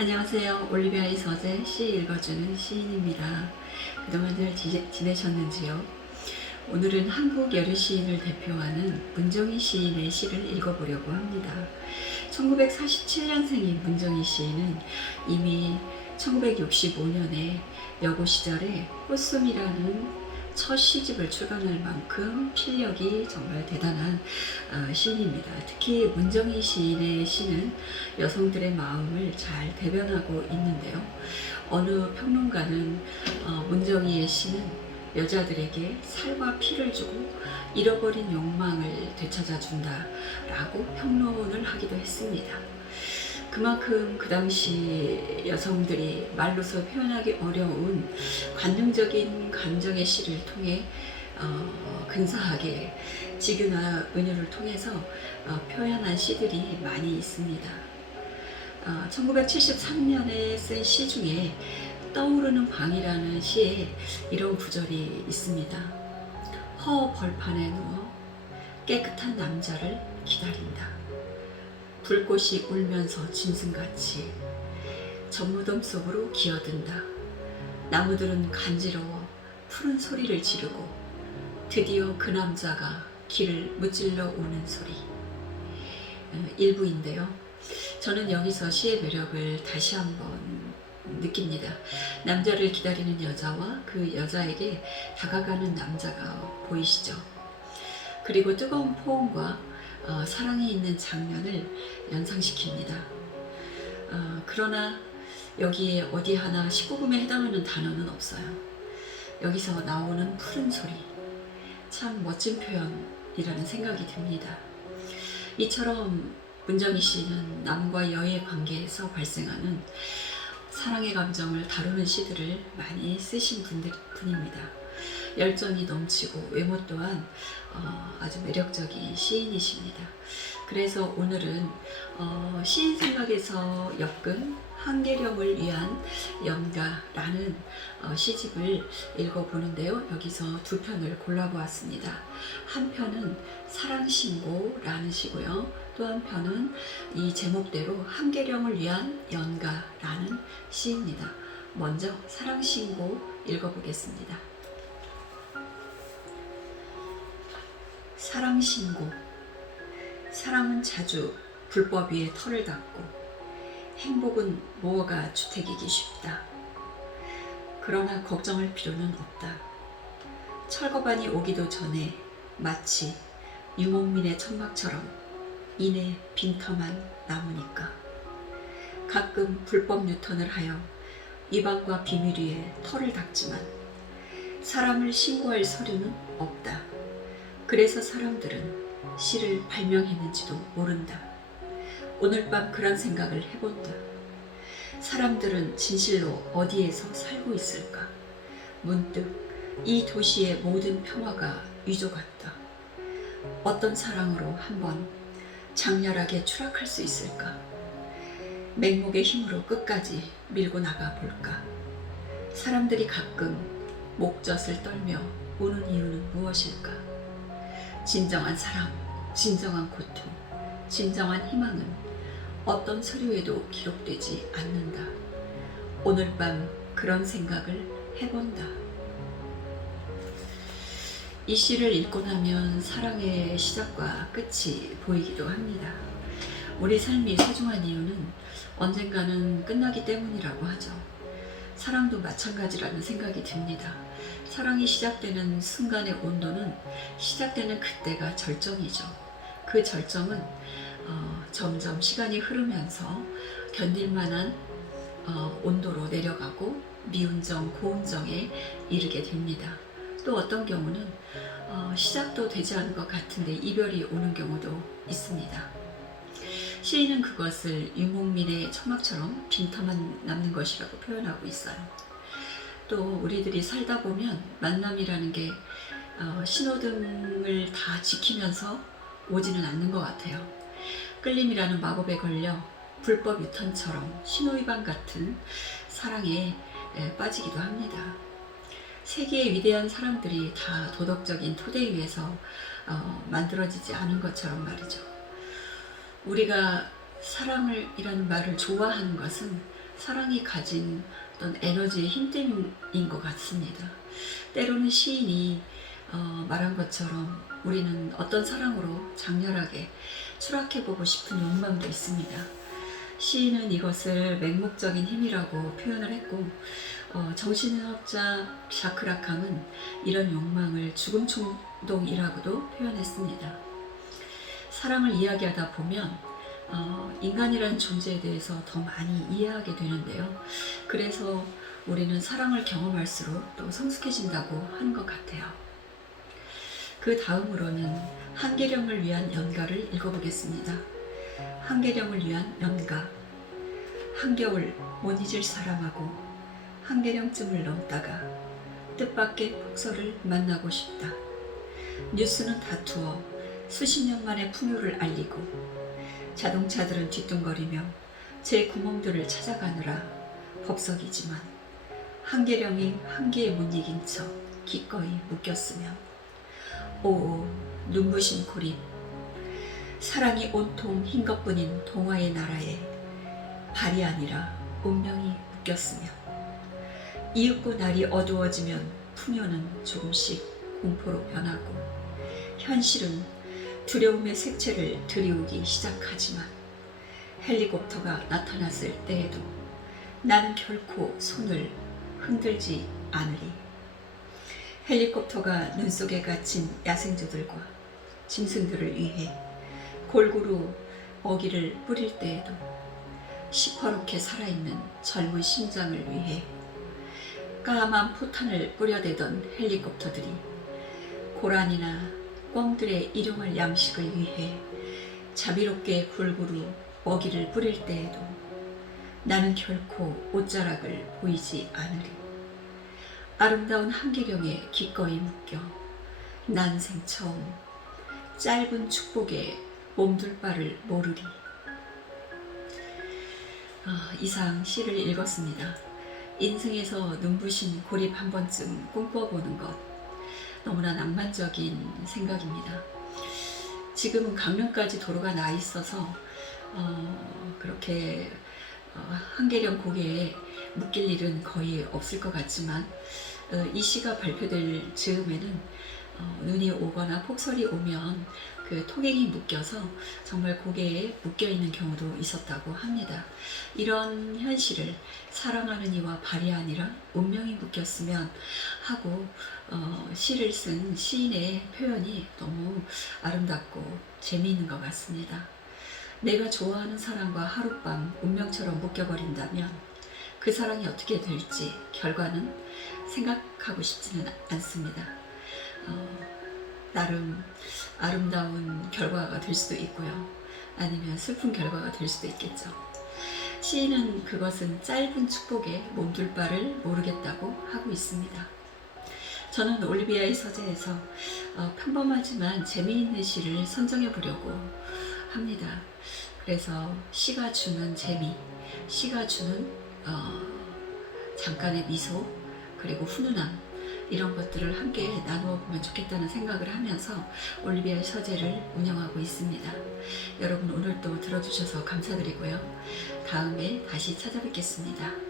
안녕하세요. 올리비아의 서재 시 읽어주는 시인입니다. 그동안 잘 지, 지내셨는지요? 오늘은 한국 여류 시인을 대표하는 문정희 시인의 시를 읽어보려고 합니다. 1947년생인 문정희 시인은 이미 1965년에 여고 시절에 꽃숨이라는 첫 시집을 출간할 만큼 필력이 정말 대단한 어, 시인입니다. 특히 문정희 시인의 시는 여성들의 마음을 잘 대변하고 있는데요. 어느 평론가는 어, 문정희의 시는 여자들에게 살과 피를 주고 잃어버린 욕망을 되찾아 준다 라고 평론을 하기도 했습니다. 그만큼 그 당시 여성들이 말로서 표현하기 어려운 관능적인 감정의 시를 통해 어, 근사하게 직유나 은유를 통해서 어, 표현한 시들이 많이 있습니다. 어, 1973년에 쓴 시 중에 떠오르는 광이라는 시에 이런 구절이 있습니다. 허 벌판에 누워 깨끗한 남자를 기다린다. 불꽃이 울면서 짐승같이 전무덤 속으로 기어든다. 나무들은 간지러워 푸른 소리를 지르고 드디어 그 남자가 길을 무찔러 오는 소리. 어, 일부인데요. 저는 여기서 시의 매력을 다시 한번 느낍니다. 남자를 기다리는 여자와 그 여자에게 다가가는 남자가 보이시죠? 그리고 뜨거운 포옹과 어, 사랑이 있는 장면을 연상시킵니다. 어, 그러나 여기에 어디 하나 19금에 해당하는 단어는 없어요. 여기서 나오는 푸른 소리. 참 멋진 표현이라는 생각이 듭니다. 이처럼 문정희 씨는 남과 여의 관계에서 발생하는 사랑의 감정을 다루는 시들을 많이 쓰신 분들, 분입니다. 열정이 넘치고 외모 또한 어, 아주 매력적인 시인이십니다. 그래서 오늘은 어, 시인 생각에서 엮은 한계령을 위한 연가라는 어, 시집을 읽어보는데요. 여기서 두 편을 골라보았습니다. 한 편은 사랑신고라는 시고요. 또 한 편은 이 제목대로 한계령을 위한 연가라는 시입니다. 먼저 사랑신고 읽어보겠습니다. 사랑 신고 사랑은 자주 불법 위에 털을 닦고 행복은 무어가 주택이기 쉽다. 그러나 걱정할 필요는 없다. 철거반이 오기도 전에 마치 유목민의 천막처럼 이내 빈터만 남으니까 가끔 불법 유턴을 하여 이방과 비밀 위에 털을 닦지만 사람을 신고할 서류는 없다. 그래서 사람들은 시를 발명했는지도 모른다. 오늘 밤 그런 생각을 해본다. 사람들은 진실로 어디에서 살고 있을까? 문득 이 도시의 모든 평화가 위조 같다. 어떤 사랑으로 한번 장렬하게 추락할 수 있을까? 맹목의 힘으로 끝까지 밀고 나가 볼까? 사람들이 가끔 목젖을 떨며 우는 이유는 무엇일까? 진정한 사랑, 진정한 고통, 진정한 희망은 어떤 서류에도 기록되지 않는다. 오늘 밤 그런 생각을 해본다. 이 시를 읽고 나면 사랑의 시작과 끝이 보이기도 합니다. 우리 삶이 소중한 이유는 언젠가는 끝나기 때문이라고 하죠. 사랑도 마찬가지라는 생각이 듭니다. 사랑이 시작되는 순간의 온도는 시작되는 그때가 절정이죠. 그 절정은 어, 점점 시간이 흐르면서 견딜 만한 어, 온도로 내려가고 미운정, 고운정에 이르게 됩니다. 또 어떤 경우는 어, 시작도 되지 않은 것 같은데 이별이 오는 경우도 있습니다. 시인은 그것을 유목민의 처막처럼 빈터만 남는 것이라고 표현하고 있어요. 또 우리들이 살다 보면 만남이라는 게 어, 신호등을 다 지키면서 오지는 않는 것 같아요. 끌림이라는 마법에 걸려 불법 유턴처럼 신호위반 같은 사랑에 에, 빠지기도 합니다. 세계의 위대한 사람들이 다 도덕적인 토대 위에서 어, 만들어지지 않은 것처럼 말이죠. 우리가 사랑을 이라는 말을 좋아하는 것은 사랑이 가진 어떤 에너지의 힘 때문인 것 같습니다. 때로는 시인이 어, 말한 것처럼 우리는 어떤 사랑으로 장렬하게 추락해보고 싶은 욕망도 있습니다. 시인은 이것을 맹목적인 힘이라고 표현을 했고 어, 정신의학자 샤크라캉은 이런 욕망을 죽음衝動이라고도 표현했습니다. 사랑을 이야기하다 보면 어, 인간이라는 존재에 대해서 더 많이 이해하게 되는데요. 그래서 우리는 사랑을 경험할수록 또 성숙해진다고 하는 것 같아요. 그 다음으로는 한계령을 위한 연가를 읽어보겠습니다. 한계령을 위한 연가. 한겨울 못 잊을 사람하고 한계령쯤을 넘다가 뜻밖의 폭설을 만나고 싶다. 뉴스는 다투어 수십 년 만의 풍요를 알리고 자동차들은 뒤뚱거리며 제 구멍들을 찾아가느라 법석이지만 한계령이 한계에 못 이긴 척 기꺼이 묶였으며 오 눈부신 고립. 사랑이 온통 흰 것뿐인 동화의 나라에 발이 아니라 운명이 묶였으며 이윽고 날이 어두워지면 풍요는 조금씩 공포로 변하고 현실은 두려움의 색채를 들이우기 시작하지만 헬리콥터가 나타났을 때에도 나는 결코 손을 흔들지 않으리. 헬리콥터가 눈 속에 갇힌 야생조들과 짐승들을 위해 골고루 먹이를 뿌릴 때에도 시퍼렇게 살아있는 젊은 심장을 위해 까만 포탄을 뿌려대던 헬리콥터들이 고란이나 꿩들의 일용할 양식을 위해 자비롭게 골고루 먹이를 뿌릴 때에도 나는 결코 옷자락을 보이지 않으리. 아름다운 한계령에 기꺼이 묶여 난생 처음 짧은 축복에 몸둘 바를 모르리. 아, 이상 시를 읽었습니다. 인생에서 눈부신 고립 한 번쯤 꿈꿔보는 것 너무나 낭만적인 생각입니다. 지금은 강릉까지 도로가 나 있어서 어, 그렇게 어, 한계령 고개에 묶일 일은 거의 없을 것 같지만 어, 이 시가 발표될 즈음에는 어, 눈이 오거나 폭설이 오면 그 토갱이 묶여서 정말 고개에 묶여 있는 경우도 있었다고 합니다. 이런 현실을 사랑하는 이와 발이 아니라 운명이 묶였으면 하고 어, 시를 쓴 시인의 표현이 너무 아름답고 재미있는 것 같습니다. 내가 좋아하는 사람과 하룻밤 운명처럼 묶여버린다면 그 사랑이 어떻게 될지 결과는 생각하고 싶지는 않습니다. 어, 나름 아름다운 결과가 될 수도 있고요. 아니면 슬픈 결과가 될 수도 있겠죠. 시인은 그것은 짧은 축복에 몸둘 바를 모르겠다고 하고 있습니다. 저는 올리비아의 서재에서 어, 평범하지만 재미있는 시를 선정해 보려고 합니다. 그래서 시가 주는 재미, 시가 주는 어, 잠깐의 미소, 그리고 훈훈함, 이런 것들을 함께 나누어 보면 좋겠다는 생각을 하면서 올리비아 서재를 운영하고 있습니다. 여러분 오늘도 들어주셔서 감사드리고요. 다음에 다시 찾아뵙겠습니다.